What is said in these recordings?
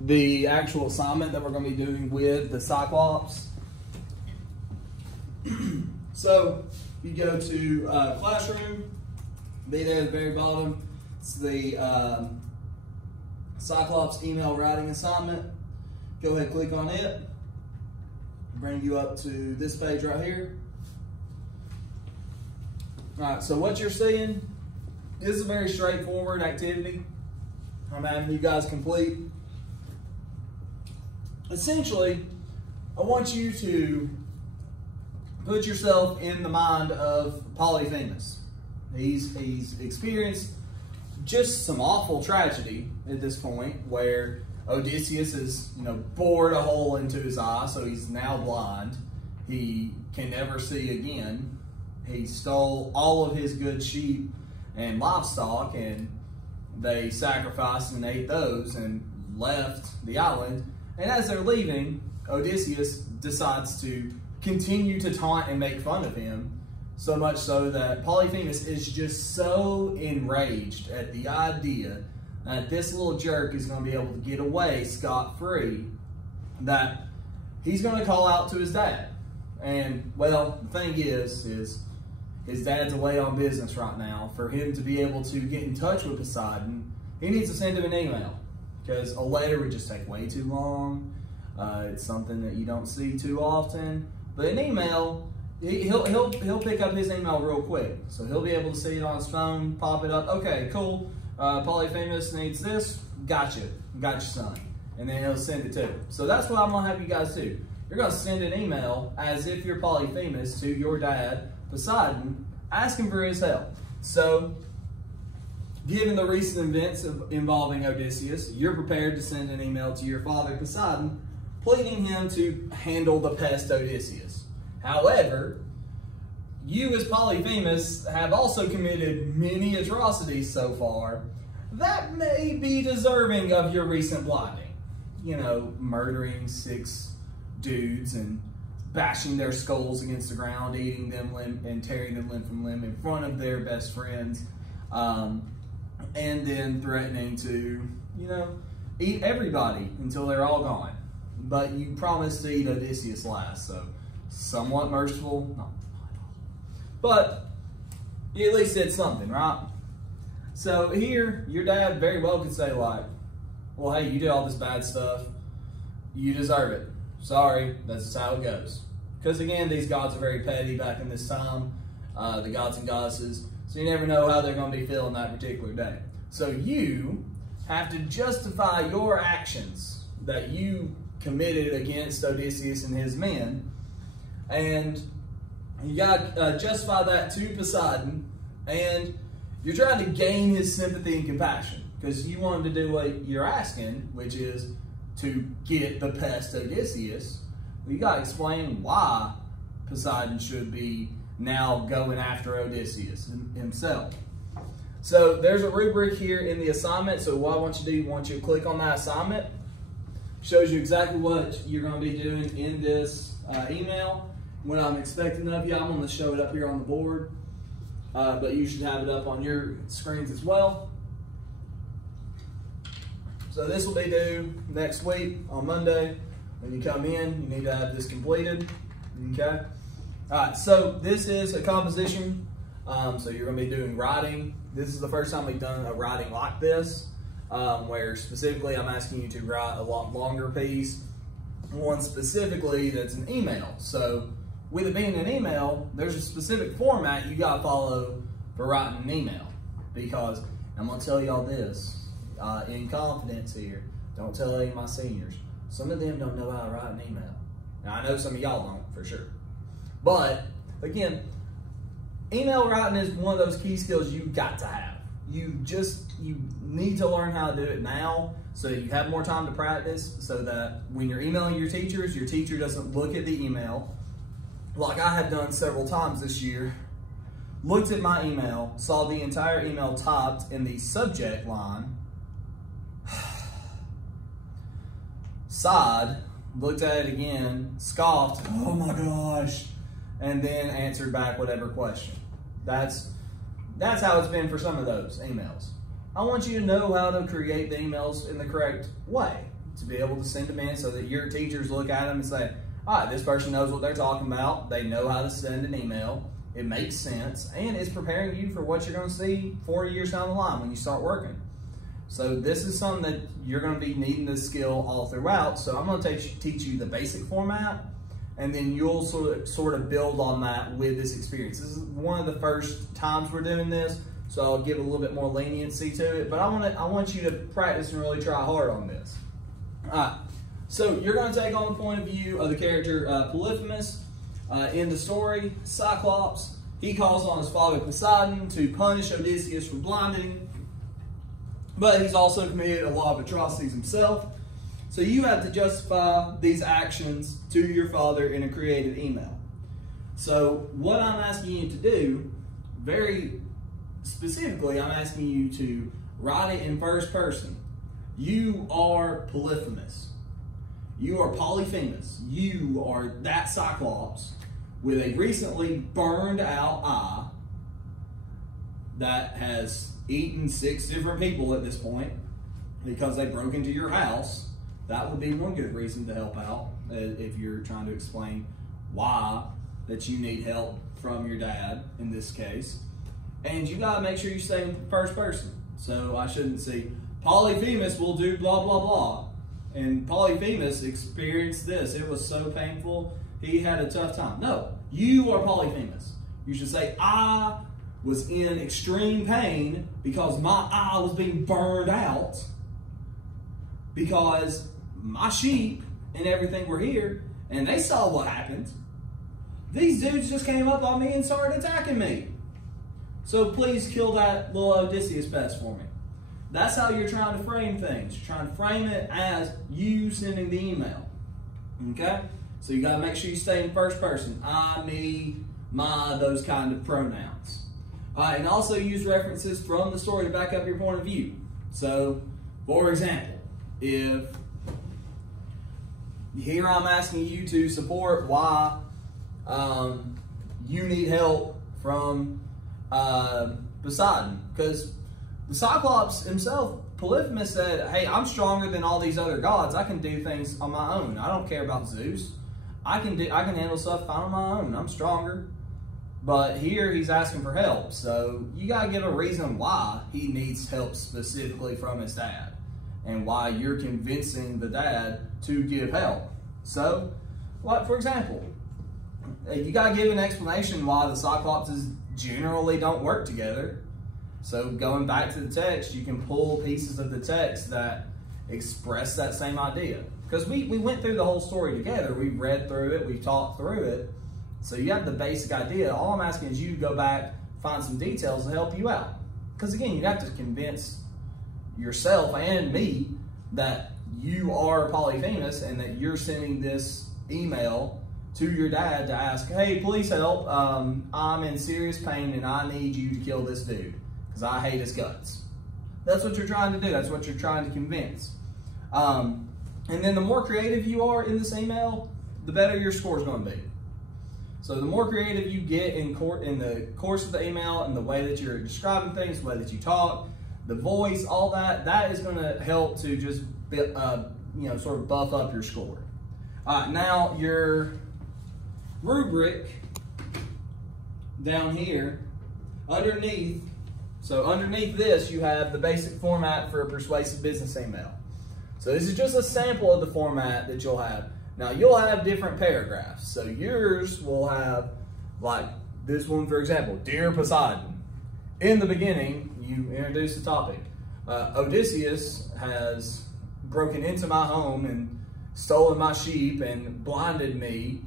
the actual assignment that we're going to be doing with the Cyclops. So you go to classroom, be there at the very bottom. It's the Cyclops email writing assignment. Go ahead and click on it. Bring you up to this page right here. All right, so what you're seeing is a very straightforward activity I'm having you guys complete. Essentially, I want you to put yourself in the mind of Polyphemus. He's experienced just some awful tragedy at this point, where Odysseus has, bored a hole into his eye, so he's now blind. He can never see again. He stole all of his good sheep and livestock, and they sacrificed and ate those and left the island. And as they're leaving, Odysseus decides to continue to taunt and make fun of him, so much so that Polyphemus is just so enraged at the idea that this little jerk is going to be able to get away scot-free that he's going to call out to his dad. And, well, the thing is his dad's away on business right now. For him to be able to get in touch with Poseidon, he needs to send him an email, because a letter would just take way too long. It's something that you don't see too often. But an email, he'll pick up his email real quick. So he'll be able to see it on his phone, pop it up. Okay, cool. Polyphemus needs this. Gotcha, son. And then he'll send it to him. So that's what I'm gonna have you guys do. You're gonna send an email as if you're Polyphemus to your dad, Poseidon, asking for his help. So, given the recent events involving Odysseus, you're prepared to send an email to your father, Poseidon, pleading him to handle the pest Odysseus. However, you as Polyphemus have also committed many atrocities so far that may be deserving of your recent blinding. Murdering 6 dudes and bashing their skulls against the ground, eating them limb and tearing them limb from limb in front of their best friends, and then threatening to, eat everybody until they're all gone. But you promised to eat Odysseus last, so somewhat merciful, not but you at least did something, right? So here, your dad very well could say like, well, hey, you did all this bad stuff. You deserve it. Sorry, that's just how it goes. Because again, these gods are very petty back in this time, the gods and goddesses. So you never know how they're going to be feeling that particular day. So you have to justify your actions that you committed against Odysseus and his men. And you got to justify that to Poseidon, and you're trying to gain his sympathy and compassion, because you want him to do what you're asking, which is to get the pest Odysseus. Well, you got to explain why Poseidon should be now going after Odysseus himself. So there's a rubric here in the assignment. So what I want you to do, I want you to click on that assignment. Shows you exactly what you're going to be doing in this email. What I'm expecting of you, I'm going to show it up here on the board, but you should have it up on your screens as well. So this will be due next week on Monday. When you come in, you need to have this completed, okay? All right, so this is a composition. So you're going to be doing writing. This is the first time we've done a writing like this, where specifically I'm asking you to write a lot longer piece, one specifically that's an email. So with it being an email, there's a specific format you got to follow for writing an email, because I'm going to tell y'all this in confidence here. Don't tell any of my seniors. Some of them don't know how to write an email. Now, I know some of y'all don't, for sure. But, again, email writing is one of those key skills you've got to have. You need to learn how to do it now so that you have more time to practice, so that when you're emailing your teacher doesn't look at the email, like I have done several times this year, looked at my email, saw the entire email typed in the subject line, sighed, looked at it again, scoffed, oh my gosh, and then answered back whatever question. That's how it's been for some of those emails. I want you to know how to create the emails in the correct way. to be able to send them in so that your teachers look at them and say, all right, this person knows what they're talking about. They know how to send an email. It makes sense, and it's preparing you for what you're going to see 4 years down the line when you start working. So this is something that you're going to be needing this skill all throughout. So I'm going to teach you the basic format, and then you'll sort of build on that with this experience. This is one of the first times we're doing this, so I'll give a little bit more leniency to it. But I want you to practice and really try hard on this. All right. So you're going to take on the point of view of the character Polyphemus. In the story, Cyclops, he calls on his father Poseidon to punish Odysseus for blinding, but he's also committed a lot of atrocities himself. So you have to justify these actions to your father in a creative email. So what I'm asking you to do, very specifically, I'm asking you to write it in first person. You are Polyphemus. You are Polyphemus. You are that Cyclops with a recently burned out eye that has eaten 6 different people at this point because they broke into your house. That would be one good reason to help out if you're trying to explain why that you need help from your dad in this case. And you gotta make sure you stay in first person. So I shouldn't say, Polyphemus will do blah, blah, blah. And Polyphemus experienced this. It was so painful. He had a tough time. No, you are Polyphemus. You should say, I was in extreme pain because my eye was being burned out because my sheep and everything were here and they saw what happened. These dudes just came up on me and started attacking me. So please kill that little Odysseus pest for me. That's how you're trying to frame things. You're trying to frame it as you sending the email. Okay? So you got to make sure you stay in first person. I, me, my, those kind of pronouns. And also use references from the story to back up your point of view. So, for example, if here I'm asking you to support why you need help from Poseidon, because the Cyclops himself, Polyphemus, said, hey, I'm stronger than all these other gods. I can do things on my own. I don't care about Zeus. I can handle stuff fine on my own. I'm stronger. But here he's asking for help. So you got to give a reason why he needs help specifically from his dad and why you're convincing the dad to give help. So, like for example, you got to give an explanation why the Cyclopses generally don't work together. So going back to the text, you can pull pieces of the text that express that same idea. Because we went through the whole story together. We read through it. We talked through it. So you have the basic idea. All I'm asking is you to go back, find some details to help you out. Because again, you have to convince yourself and me that you are Polyphemus and that you're sending this email to your dad to ask, hey, please help. I'm in serious pain and I need you to kill this dude because I hate his guts. That's what you're trying to do. That's what you're trying to convince. And then the more creative you are in this email, the better your score is going to be. So the more creative you get in the course of the email and the way that you're describing things, the way that you talk, the voice, all that, that is going to help to just sort of buff up your score. Now your rubric down here, underneath this you have the basic format for a persuasive business email. So this is just a sample of the format that you'll have. Now you'll have different paragraphs. So yours will have, like this one for example, Dear Poseidon. In the beginning, you introduce the topic. Odysseus has broken into my home and stolen my sheep and blinded me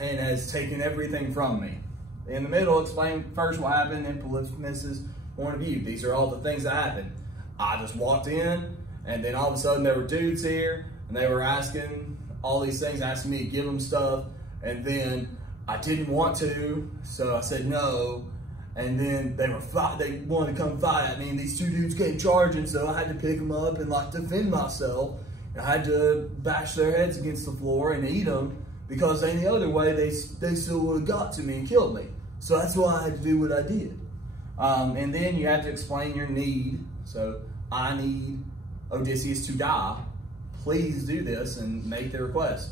and has taken everything from me. In the middle, explain first what happened in Polyphemus' point of view. These are all the things that happened. I just walked in and then all of a sudden there were dudes here and they were asking all these things, asking me to give them stuff, and then I didn't want to, so I said no, and then they wanted to come fight at me, and these two dudes came charging, so I had to pick them up and like defend myself. I had to bash their heads against the floor and eat them, because any other way they still would have got to me and killed me. So that's why I had to do what I did. And then you have to explain your need. So I need Odysseus to die. please do this and make the request.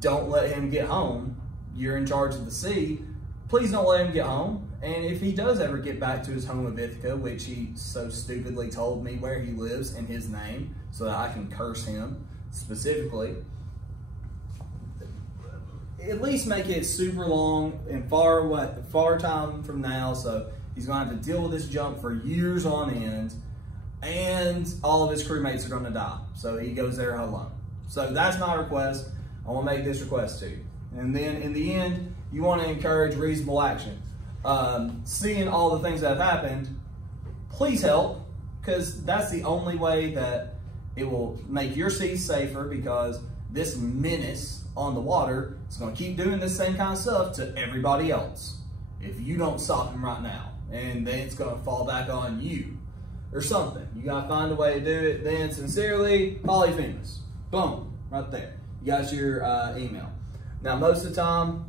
Don't let him get home. You're in charge of the sea. Please don't let him get home. And if he does ever get back to his home of Ithaca, which he so stupidly told me where he lives in his name so that I can curse him specifically, at least make it super long and far time from now, so he's going to have to deal with this junk for years on end, and all of his crewmates are going to die. So he goes there alone. So that's my request. I want to make this request to you. And then in the end, you want to encourage reasonable action. Seeing all the things that have happened, please help, because that's the only way that it will make your seas safer, because this menace on the water is going to keep doing this same kind of stuff to everybody else if you don't stop him right now. And then it's going to fall back on you or something. You got to find a way to do it. Then sincerely, Polyphemus. Boom, right there. You got your email. Now, most of the time,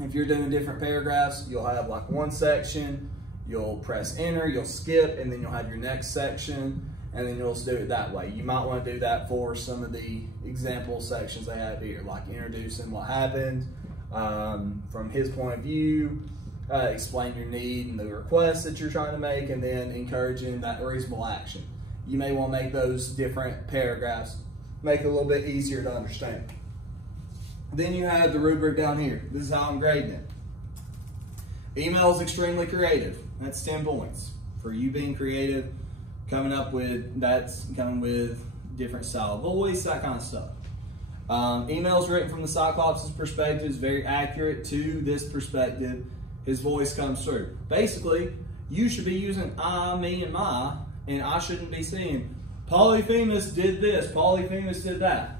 if you're doing different paragraphs, you'll have like one section, you'll press enter, you'll skip, and then you'll have your next section, and then you'll just do it that way. You might want to do that for some of the example sections they have here, like introducing what happened from his point of view, explain your need and the request that you're trying to make, and then encouraging that reasonable action. You may want to make those different paragraphs, make it a little bit easier to understand. Then you have the rubric down here. This is how I'm grading it. Email is extremely creative. That's 10 points. For you being creative, coming with different style of voice, that kind of stuff. Emails written from the Cyclops' perspective is very accurate to this perspective. His voice comes through. Basically, you should be using I, me, and my, and I shouldn't be saying, Polyphemus did this, Polyphemus did that.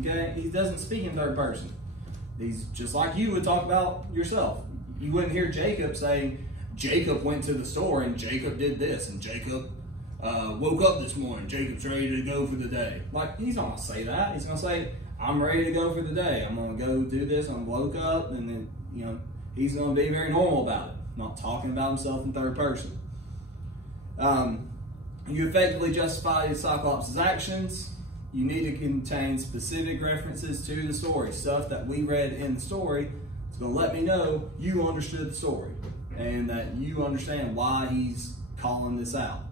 Okay, he doesn't speak in third person. He's just like you would talk about yourself. You wouldn't hear Jacob saying, Jacob went to the store and Jacob did this, and Jacob woke up this morning, Jacob's ready to go for the day. Like, he's not going to say that. He's going to say, I'm ready to go for the day. I'm going to go do this. I'm woke up, and then, you know, he's going to be very normal about it, not talking about himself in third person. You effectively justify the Cyclops' actions. You need to contain specific references to the story. Stuff that we read in the story is going to let me know you understood the story and that you understand why he's calling this out.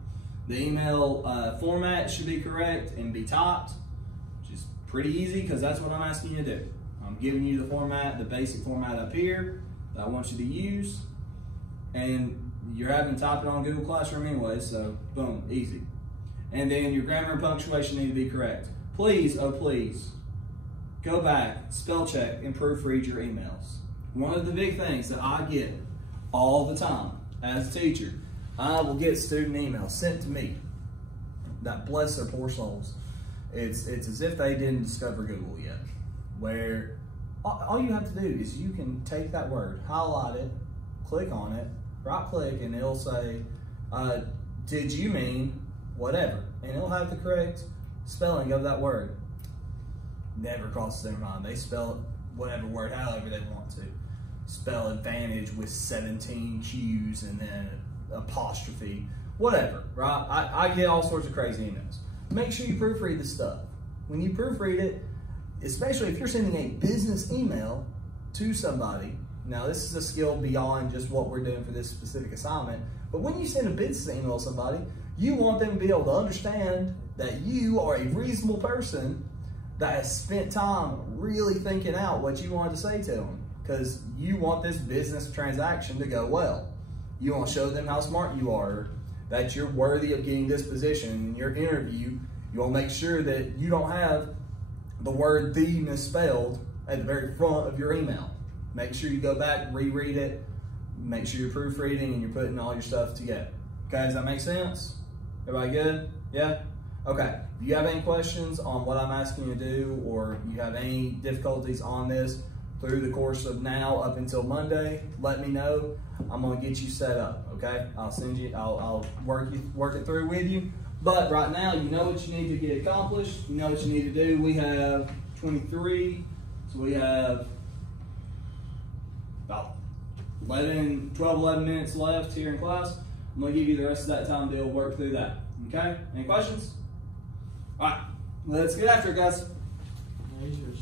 The email format should be correct and be typed, which is pretty easy because that's what I'm asking you to do. I'm giving you the format, the basic format up here that I want you to use, and you're having to type it on Google Classroom anyway, so boom, easy. And then your grammar and punctuation need to be correct. Please, oh please, go back, spell check, and proofread your emails. One of the big things that I get all the time as a teacher, I will get student emails sent to me that bless their poor souls. It's as if they didn't discover Google yet, where all you have to do is you can take that word, highlight it, click on it, right click, and it'll say, did you mean whatever? And it'll have the correct spelling of that word. Never crosses their mind. They spell it, whatever word, however they want to. Spell advantage with 17 Q's and then apostrophe, whatever, right? I get all sorts of crazy emails. Make sure you proofread the stuff. When you proofread it, especially if you're sending a business email to somebody, now this is a skill beyond just what we're doing for this specific assignment, but when you send a business email to somebody, you want them to be able to understand that you are a reasonable person that has spent time really thinking out what you wanted to say to them, because you want this business transaction to go well. You want to show them how smart you are, that you're worthy of getting this position. In your interview, you want to make sure that you don't have the word "the" misspelled at the very front of your email. Make sure you go back, reread it, make sure you're proofreading and you're putting all your stuff together. Okay, does that make sense? Everybody good? Yeah? Okay, if you have any questions on what I'm asking you to do, or you have any difficulties on this through the course of now up until Monday, let me know. I'm gonna get you set up, okay? I'll work it through with you. But right now, you know what you need to get accomplished. You know what you need to do. We have 23, so we have about 12, 11 minutes left here in class. I'm gonna give you the rest of that time to work through that, okay? Any questions? All right, Let's get after it, guys. Yeah, he's yours.